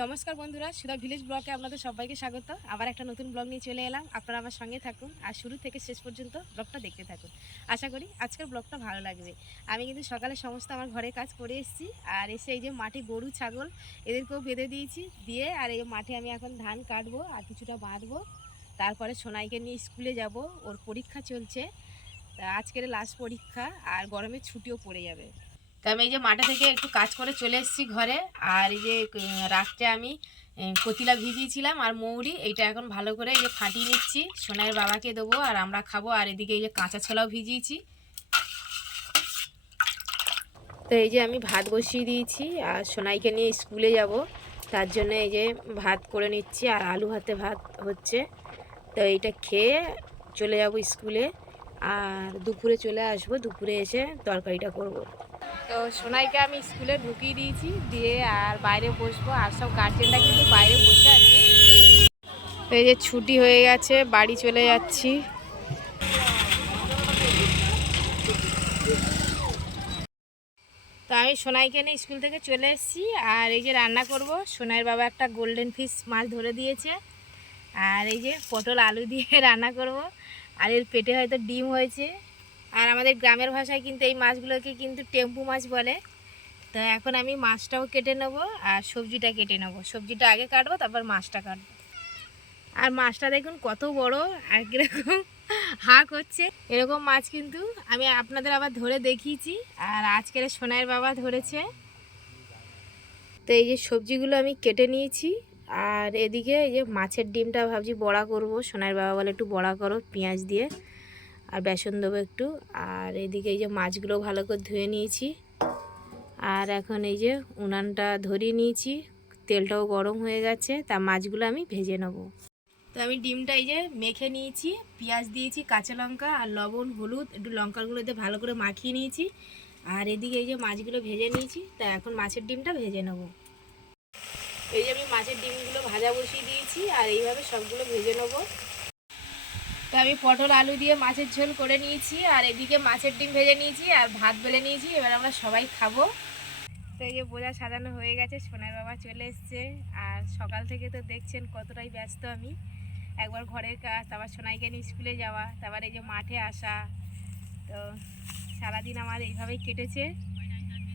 নমস্কার বন্ধুরা, সুধা ভিলেজ ব্লগে আপনাদের সবাইকে স্বাগত। আবার একটা নতুন ব্লগ নিয়ে চলে এলাম। আপনারা আমার সঙ্গে থাকুন আর শুরু থেকে শেষ পর্যন্ত ব্লগটা দেখতে থাকুন। আশা করি আজকের ব্লগটা ভালো লাগবে। আমি কিন্তু সকালে সমস্ত আমার ঘরে কাজ করে এসেছি আর এসে এই যে মাঠে গরু, ছাগল এদেরকেও বেঁধে দিয়েছি দিয়ে আর এই মাঠে আমি এখন ধান কাটবো আর কিছুটা বাঁধবো। তারপরে সোনাইকে নিয়ে স্কুলে যাব, ওর পরীক্ষা চলছে। আজকের লাস্ট পরীক্ষা আর গরমের ছুটিও পড়ে যাবে। তো আমি এই যে মাঠে থেকে একটু কাজ করে চলে এসেছি ঘরে। আর এই যে রাত্রে আমি কতিলা ভিজিয়েছিলাম আর মৌরি, এইটা এখন ভালো করে এই যে ফাটিয়ে নিচ্ছি। সোনাইয়ের বাবাকে দেবো আর আমরা খাব। আর এদিকে এই যে কাঁচা ছোলাও ভিজিয়েছি। তো এই যে আমি ভাত বসিয়ে দিয়েছি আর সোনাইকে নিয়ে স্কুলে যাব। তার জন্য এই যে ভাত করে নিচ্ছি আর আলু ভাতে ভাত হচ্ছে। তো এইটা খেয়ে চলে যাব স্কুলে। আর দুপুরে চলে আসব। দুপুরে এসে তরকারিটা করব। তো সোনাইকে আমি স্কুলে ঢুকিয়ে দিয়েছি, দিয়ে আর বাইরে বসবো, আর সব গার্জেনরা কিন্তু বাইরে বসে আছে। তো এই যে ছুটি হয়ে গেছে, বাড়ি চলে যাচ্ছি। তো আমি সোনাইকে নিয়ে স্কুল থেকে চলে এসেছি, আর এই যে রান্না করব। সোনাইয়ের বাবা একটা গোল্ডেন ফিশ মাছ ধরে দিয়েছে, আর এই যে পটল আলু দিয়ে রান্না করব। আর এর পেটে হয়তো ডিম হয়েছে। আর আমাদের গ্রামের ভাষায় কিন্তু এই মাছগুলোকে কিন্তু টেম্পু মাছ বলে। তো এখন আমি মাছটাও কেটে নেব আর সবজিটা কেটে নেব। সবজিটা আগে কাটবো, তারপর মাছটা কাটবো। আর মাছটা দেখুন কত বড় আর কীরকম হাঁক হচ্ছে। এরকম মাছ কিন্তু আমি আপনাদের আবার ধরে দেখিয়েছি আর আজকের সোনাইয়ের বাবা ধরেছে। তো এই যে সবজিগুলো আমি কেটে নিয়েছি আর এদিকে এই যে মাছের ডিমটা ভাবছি বড়া করব। সোনাইয়ের বাবা বলে একটু বড়া করো, পেঁয়াজ দিয়ে। আর বেসন দেবো একটু। আর এদিকে এই যে মাছগুলো ভালো করে ধুয়ে নিয়েছি। আর এখন এই যে উনানটা ধরিয়ে নিয়েছি। তেলটাও গরম হয়ে গেছে, তা মাছগুলো আমি ভেজে নেব। তো আমি ডিমটা এই যে মেখে নিয়েছি, পেঁয়াজ দিয়েছি, কাঁচা লঙ্কা আর লবণ, হলুদ, একটু লঙ্কাগুলো দিয়ে ভালো করে মাখিয়ে নিয়েছি। আর এদিকে এই যে মাছগুলো ভেজে নিয়েছি, তা এখন মাছের ডিমটা ভেজে নেব। এই যে আমি মাছের ডিমগুলো ভাজা বসিয়ে দিয়েছি, আর এইভাবে সবগুলো ভেজে নেব। তো আমি পটল, আলু দিয়ে মাছের ঝোল করে নিয়েছি, আর এদিকে মাছের ডিম ভেজে নিয়েছি, আর ভাত বেলে নিয়েছি, এবার আমরা সবাই খাব। তো এই যে বোঝা সাজানো হয়ে গেছে, সোনার বাবা চলে এসছে, আর সকাল থেকে তো দেখছেন কতটাই ব্যস্ত আমি। একবার ঘরের কাজ, তারপর সোনাইকে নিয়ে স্কুলে যাওয়া, তারপর এই যে মাঠে আসা, তো সারাদিন আমার এইভাবেই কেটেছে।